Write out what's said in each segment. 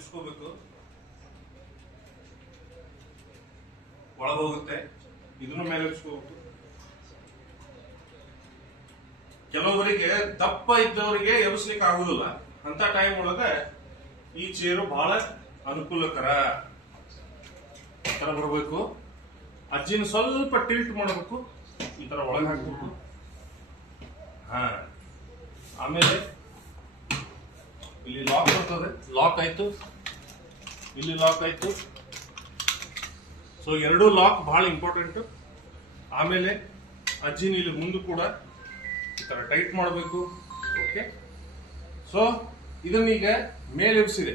ಎಬ್ಸ್ಕೋಬೇಕು, ಒಳಗ ಹೋಗುತ್ತೆ. ಇದನ್ನು ಮೇಲೆ ಎಬ್ಸ್ಕೋಬೇಕು. ಕೆಲವರಿಗೆ ದಪ್ಪ ಇದ್ದವರಿಗೆ ಎಬ್ಸ್ಲಿಕ್ಕೆ ಆಗುದಿಲ್ಲ. ಅಂತ ಟೈಮ್ ಒಳಗ ಈ ಚೇರು ಬಹಳ ಅನುಕೂಲಕರ. ಈ ತರ ಬರಬೇಕು. ಅಜ್ಜಿನ ಸ್ವಲ್ಪ ಟಿಲ್ಟ್ ಮಾಡಬೇಕು, ಈ ತರ ಒಳಗೆ ಹಾಕ್ಬೇಕು. ಹಾ, ಆಮೇಲೆ ಇಲ್ಲಿ ಲಾಕ್ ಬರ್ತದೆ. ಲಾಕ್ ಆಯ್ತು, ಇಲ್ಲಿ ಲಾಕ್ ಆಯ್ತು. ಸೊ ಎರಡು ಲಾಕ್ ಬಹಳ ಇಂಪಾರ್ಟೆಂಟ್. ಆಮೇಲೆ ಅಜ್ಜಿನ ಇಲ್ಲಿ ಮುಂದೆ ಕೂಡ ಈ ತರ ಟೈಟ್ ಮಾಡಬೇಕು. ಓಕೆ, ಸೊ ಇದನ್ನೀಗ ಮೇಲೆ ಎಬ್ಸಿದೆ.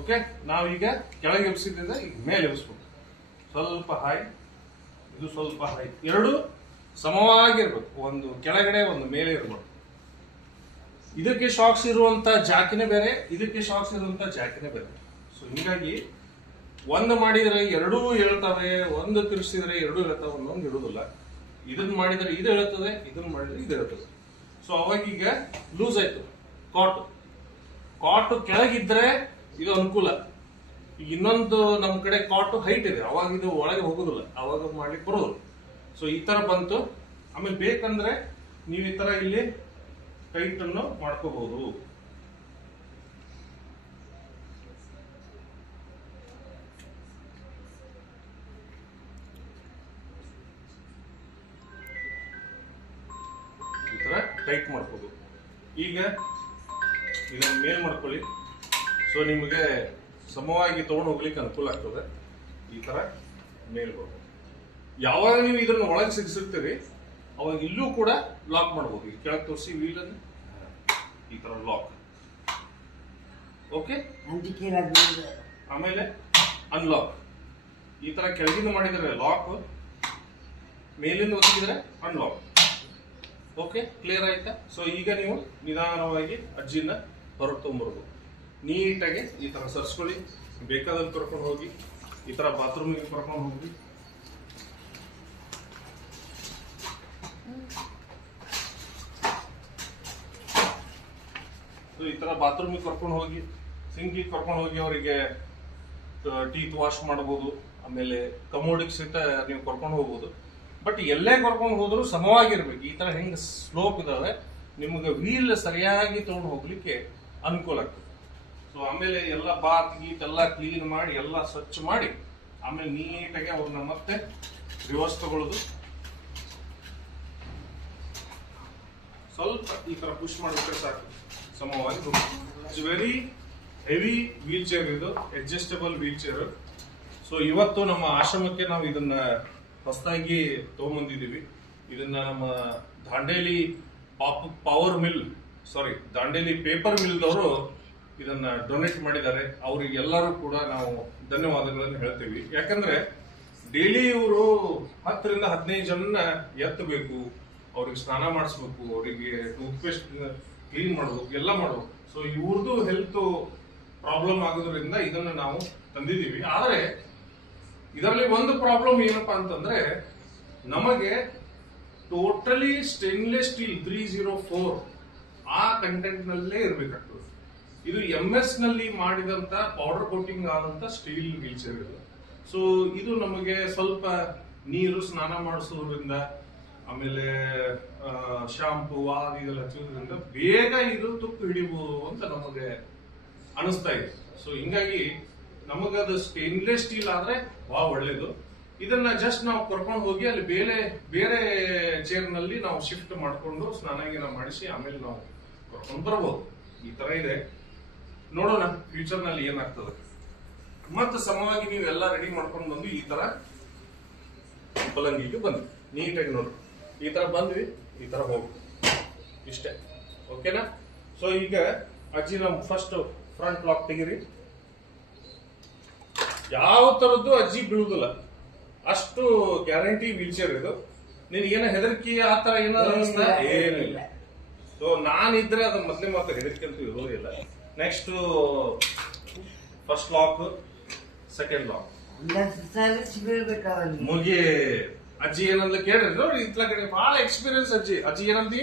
ಓಕೆ, ನಾವೀಗ ಕೆಳಗೆ ಎಬ್ಸಿದ್ರಿಂದ ಈಗ ಮೇಲೆ ಎಬ್ಸ್ಬೇಕು. ಸ್ವಲ್ಪ ಹೈ, ಇದು ಸ್ವಲ್ಪ ಹೈ, ಎರಡು ಸಮವಾಗಿರ್ಬೇಕು. ಒಂದು ಕೆಳಗಡೆ ಒಂದು ಮೇಲೆ ಇರ್ಬೇಕು. ಇದಕ್ಕೆ ಶಾಕ್ಸ್ ಇರುವಂತ ಜಾಕಿನೇ ಬೇರೆ, ಇದಕ್ಕೆ ಶಾಕ್ಸ್ ಇರುವಂತ ಜಾಕಿನೇ ಬೇರೆ. ಸೊ ಹೀಗಾಗಿ ಒಂದು ಮಾಡಿದ್ರೆ ಎರಡೂ ಹೇಳ್ತವೆ, ಒಂದು ತಿರ್ಸಿದ್ರೆ ಎರಡೂ ಹೇಳ್ತವೆ, ಒಂದೊಂದು ಇಡುದಿಲ್ಲ. ಇದನ್ನ ಮಾಡಿದ್ರೆ ಇದು ಹೇಳ್ತದೆ, ಇದನ್ನ ಮಾಡಿದ್ರೆ ಇದು ಹೇಳ್ತದೆ. ಸೊ ಅವಾಗ ಈಗ ಲೂಸ್ ಆಯ್ತು. ಕಾಟು ಕೆಳಗಿದ್ರೆ ಇದು ಅನುಕೂಲ. ಈಗ ಇನ್ನೊಂದು ನಮ್ ಕಡೆ ಕಾಟು ಹೈಟ್ ಇದೆ, ಅವಾಗ ಇದು ಒಳಗೆ ಹೋಗುದಿಲ್ಲ, ಅವಾಗ ಮಾಡ್ಲಿಕ್ಕೆ ಬರೋದಿಲ್ಲ. ಸೊ ಈ ತರ ಬಂತು. ಆಮೇಲೆ ಬೇಕಂದ್ರೆ ನೀವು ಈ ತರ ಇಲ್ಲಿ ಟೈಟ್ ಅನ್ನು ಮಾಡ್ಕೋಬಹುದು. ಈ ತರ ಟೈಟ್ ಮಾಡ್ಕೋಬಹುದು. ಈಗ ಇದನ್ನ ಮೇಲ್ ಮಾಡ್ಕೊಳ್ಳಿ. ಸೊ ನಿಮಗೆ ಸಮವಾಗಿ ತಗೊಂಡು ಹೋಗ್ಲಿಕ್ಕೆ ಅನುಕೂಲ ಆಗ್ತದೆ. ಈ ತರ ಮೇಲ್ ಬರ್ಬೋದು. ಯಾವಾಗ ನೀವು ಇದನ್ನ ಒಳಗೆ ಸಿಗಿಸಿರ್ತೀರಿ ಅವಾಗ ಇಲ್ಲೂ ಕೂಡ ಲಾಕ್ ಮಾಡಬಹುದು. ಈ ಕೆಳಗೆ ತೋರಿಸಿ ವೀಲ್ ಅನ್ನು ಈ ತರ ಲಾಕ್. ಓಕೆ, ಆಮೇಲೆ ಅನ್ಲಾಕ್. ಈ ತರ ಕೆಳಗಿಂದ ಮಾಡಿದ್ರೆ ಲಾಕ್, ಮೇಲಿಂದ ಒತ್ತಿದ್ರೆ ಅನ್ಲಾಕ್. ಓಕೆ, ಕ್ಲಿಯರ್ ಆಯ್ತಾ? ಸೊ ಈಗ ನೀವು ನಿಧಾನವಾಗಿ ಅಜ್ಜಿನ ಹೊರಗೆ ತಗೊಂಡ್ಬರ್ಬೋದು. ನೀಟಾಗಿ ಈ ತರ ಸರ್ಸ್ಕೊಳ್ಳಿ. ಬೇಕಾದಲ್ಲಿ ಕರ್ಕೊಂಡು ಹೋಗಿ, ಈ ತರ ಬಾತ್ರೂಮಿಗೆ ಕರ್ಕೊಂಡು ಹೋಗಿ. ಈ ತರ ಬಾತ್ರೂಮಿಗೆ ಕರ್ಕೊಂಡು ಹೋಗಿ, ಸಿಂಕಿಗೆ ಕರ್ಕೊಂಡು ಹೋಗಿ ಅವರಿಗೆ ಟೀತ್ ವಾಶ್ ಮಾಡಬಹುದು. ಆಮೇಲೆ ಕಮೋಡಿಗೆ ಸಹಿತ ನೀವು ಕರ್ಕೊಂಡು ಹೋಗ್ಬೋದು. ಬಟ್ ಎಲ್ಲೇ ಕರ್ಕೊಂಡು ಹೋದ್ರು ಸಮವಾಗಿರ್ಬೇಕು. ಈ ತರ ಹೆಂಗ್ ಸ್ಲೋಪ್ ಇದಾವೆ ನಿಮ್ಗೆ ವೀಲ್ ಸರಿಯಾಗಿ ತಗೊಂಡು ಹೋಗ್ಲಿಕ್ಕೆ ಅನುಕೂಲ ಆಗ್ತದೆ. ಸೊ ಆಮೇಲೆ ಎಲ್ಲ ಬಾತ್ ಗೀಟ್ ಎಲ್ಲ ಕ್ಲೀನ್ ಮಾಡಿ ಎಲ್ಲ ಸ್ವಚ್ಛ ಮಾಡಿ ಆಮೇಲೆ ನೀಟಾಗಿ ಅವ್ರನ್ನ ಮತ್ತೆ ರಿವರ್ಸ್ ತಗೊಳ್ಳೋದು. ಸ್ವಲ್ಪ ಈ ತರ ಪುಷ್ ಮಾಡಿಬಿಟ್ರೆ ಸಾಕು, ಸಮವಾಗಿ. It's very heavy wheel chair, ಇದು ಅಡ್ಜಸ್ಟಬಲ್ ವೀಲ್ ಚೇರ್. ಸೊ ಇವತ್ತು ನಮ್ಮ ಆಶ್ರಮಕ್ಕೆ ನಾವು ಇದನ್ನ ಹೊಸದಾಗಿ ತಗೊಂಡ್ಬಂದಿದ್ದೀವಿ. ಇದನ್ನ ನಮ್ಮ ದಾಂಡೇಲಿ ದಾಂಡೇಲಿ ಪೇಪರ್ ಮಿಲ್ದವರು ಇದನ್ನ ಡೊನೇಟ್ ಮಾಡಿದ್ದಾರೆ. ಅವರಿಗೆಲ್ಲರೂ ಕೂಡ ನಾವು ಧನ್ಯವಾದಗಳನ್ನು ಹೇಳ್ತೀವಿ. ಯಾಕಂದ್ರೆ ಡೈಲಿ ಇವರು 10 ರಿಂದ 15 ಜನ ಎತ್ತಬೇಕು, ಅವ್ರಿಗೆ ಸ್ನಾನ ಮಾಡಿಸ್ಬೇಕು, ಅವರಿಗೆ ಟೂತ್ ಪೇಸ್ಟ್ ಕ್ಲೀನ್ ಮಾಡ್ಬೇಕು, ಎಲ್ಲ ಮಾಡ್ಬೇಕು. ಸೊ ಇವ್ರದ್ದು ಹೆಲ್ತ್ ಪ್ರಾಬ್ಲಮ್ ಆಗೋದ್ರಿಂದ ಇದನ್ನ ನಾವು ತಂದಿದ್ದೀವಿ. ಆದ್ರೆ ಇದರಲ್ಲಿ ಒಂದು ಪ್ರಾಬ್ಲಮ್ ಏನಪ್ಪಾ ಅಂತಂದ್ರೆ, ನಮಗೆ ಟೋಟಲಿ ಸ್ಟೇನ್ಲೆಸ್ ಸ್ಟೀಲ್ 304 ಆ ಕಂಟೆಂಟ್ ನಲ್ಲೇ ಇರ್ಬೇಕಾಗ್ತದೆ. ಇದು MS ನಲ್ಲಿ ಮಾಡಿದಂತ ಪೌಡರ್ ಕೋಟಿಂಗ್ ಆದಂತ ಸ್ಟೀಲ್ ವೀಲ್ ಚೇರ್ ಇದು. ಸೊ ಇದು ನಮಗೆ ಸ್ವಲ್ಪ ನೀರು ಸ್ನಾನ ಮಾಡಿಸೋದ್ರಿಂದ ಆಮೇಲೆ ಶಾಂಪೂ ಇದೆಲ್ಲ ಹಚ್ಚೋದ್ರಿಂದ ಬೇಗ ಇದು ತುಕ್ಕು ಹಿಡಿಬಹುದು ಅಂತ ನಮಗೆ ಅನಿಸ್ತಾ ಇದೆ. ಸೊ ಹಿಂಗಾಗಿ ನಮಗದು ಸ್ಟೇನ್ಲೆಸ್ ಸ್ಟೀಲ್ ಆದ್ರೆ ಬಹಳ ಒಳ್ಳೇದು. ಇದನ್ನ ಜಸ್ಟ್ ನಾವು ಕರ್ಕೊಂಡು ಹೋಗಿ ಅಲ್ಲಿ ಬೇರೆ ಚೇರ್ ನಲ್ಲಿ ನಾವು ಶಿಫ್ಟ್ ಮಾಡ್ಕೊಂಡು ಸ್ನಾನ ಮಾಡಿಸಿ ಆಮೇಲೆ ನಾವು ಕರ್ಕೊಂಡು ಬರ್ಬೋದು. ಈ ತರ ಇದೆ. ನೋಡೋಣ ಫ್ಯೂಚರ್ ನಲ್ಲಿ ಏನಾಗ್ತದೆ. ಮತ್ತೆ ಸಮವಾಗಿ ನೀವೆಲ್ಲ ರೆಡಿ ಮಾಡ್ಕೊಂಡು ಬಂದು ಈ ತರ ಪಲಂಗಿಗೆ ಬಂದ್ವಿ. ನೀಟಾಗಿ ನೋಡ್ರಿ, ಈ ತರ ಬಂದ್ವಿ, ಈ ತರ ಹೋಗಿ ಇಷ್ಟೇ. ಓಕೆನಾ? ಸೊ ಈಗ ಅಜ್ಜಿ ನಮ್ ಫಸ್ಟ್ ಫ್ರಂಟ್ ಲಾಕ್ ತೆಗಿರಿ. ಯಾವ ತರದ್ದು ಅಜ್ಜಿ ಬೀಳುದಿಲ್ಲ, ಅಷ್ಟು ಗ್ಯಾರಂಟಿ ವೀಲ್ ಚೇರ್ ಇದು. ನಿನ್ಗೇನ ಹೆದರಿಕೆ ಆತರ ಏನಾದ್ರು ಅನಿಸ್ತಾ? ಏನಿಲ್ಲ. ಸೊ ನಾನಿದ್ರೆ ಅದು ಮೊದ್ಲೇ ಮಾತ್ರ ಹೆದರಿಕೆ ಅಂತೂ ಇರೋದಿಲ್ಲ. Next first lock, second lock ಮುಗಿ. ಅಜ್ಜಿ ಏನಂದ್ರೆ ಕೇಳ್ರಿ, ನೋಡಿ ಇತ್ಲ ಕಡೆ ಬಹಳ ಎಕ್ಸ್ಪೀರಿಯನ್ಸ್ ಅಜ್ಜಿ ಏನಂತಿ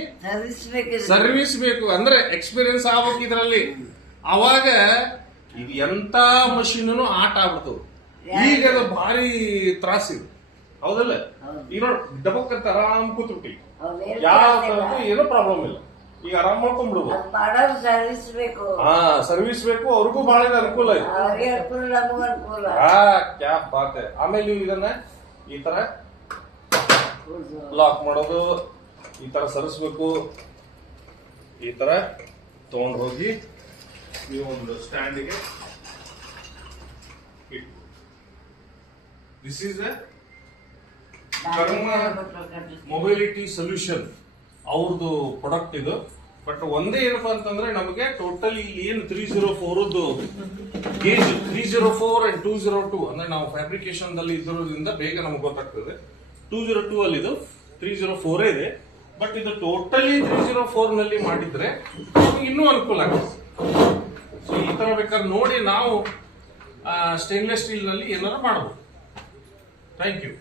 ಸರ್ವಿಸ್ ಬೇಕು ಅಂದ್ರೆ ಎಕ್ಸ್ಪೀರಿಯನ್ಸ್ ಆಗ್ಬೇಕು ಇದ್ರಲ್ಲಿ. ಅವಾಗ ಇದು ಎಂತ ಮಷೀನು ಆಟ ಆಗ್ಬಿಡ್ತದ. ಈಗ ಅದು ಭಾರಿ ತ್ರಾಸ ಇದು, ಹೌದಲ್ಲ? ಈಗ ನೋಡಿ ಡಬಕ್ ಅಂತ ಆರಾಮ್ ಕೂತ್ಬಿಟ್ಟಿ, ಯಾವ ತರದ್ದು ಏನೂ ಪ್ರಾಬ್ಲಮ್ ಇಲ್ಲ. ಈಗ ಆರಾಮ್ ಮಾಡ್ಕೊಂಡ್ಬಿಡ್ಬೋದು. ಹಾ, ಸರ್ವಿಸ್ ಬೇಕು, ಅವ್ರಿಗೂ ಬಹಳ ಅನುಕೂಲ ಇದೆ. ಕ್ಯಾ ಬಾತ್. ಆಮೇಲೆ ನೀವು ಇದನ್ನ ಈ ತರ ಲಾಕ್ ಮಾಡೋದು, ಈ ತರ ಸರಿಸ್ಬೇಕು. ಈ ತರ ತಗೊಂಡು ಹೋಗಿ ನೀವು ಒಂದು ಸ್ಟ್ಯಾಂಡಿಗೆ ಇಟ್ಟು. ದಿಸ್ ಈಸ್ ಎ ಕರ್ಮ ಮೊಬಿಲಿಟಿ ಸೊಲ್ಯೂಷನ್ ಅವ್ರದ್ದು ಪ್ರಾಡಕ್ಟ್ ಇದು. ಬಟ್ ಒಂದೇ ಏನಪ್ಪಾ ಅಂತಂದ್ರೆ ನಮಗೆ ಟೋಟಲ್ ಇಲ್ಲಿ ಏನು 304 ಗೇಜ್ 304 ಅಂಡ್ 202 ಅಂದ್ರೆ ನಾವು ಫ್ಯಾಬ್ರಿಕೇಶನ್ ದಲ್ಲಿ ಇದ್ರೋದ್ರಿಂದ ಬೇಗ ನಮ್ಗೆ ಗೊತ್ತಾಗ್ತದೆ. 202 ಅಲ್ಲಿ ಇದು 304 ಇದೆ. ಬಟ್ ಇದು ಟೋಟಲಿ 304 ನಲ್ಲಿ ಮಾಡಿದ್ರೆ ನಮ್ಗೆ ಇನ್ನೂ ಅನುಕೂಲ ಆಗುತ್ತೆ. ಸೊ ಈ ತರ ಬೇಕಾದ್ರೆ ನೋಡಿ ನಾವು ಸ್ಟೇನ್ಲೆಸ್ ಸ್ಟೀಲ್ ನಲ್ಲಿ ಏನಾದ್ರು ಮಾಡಬಹುದು. Thank you.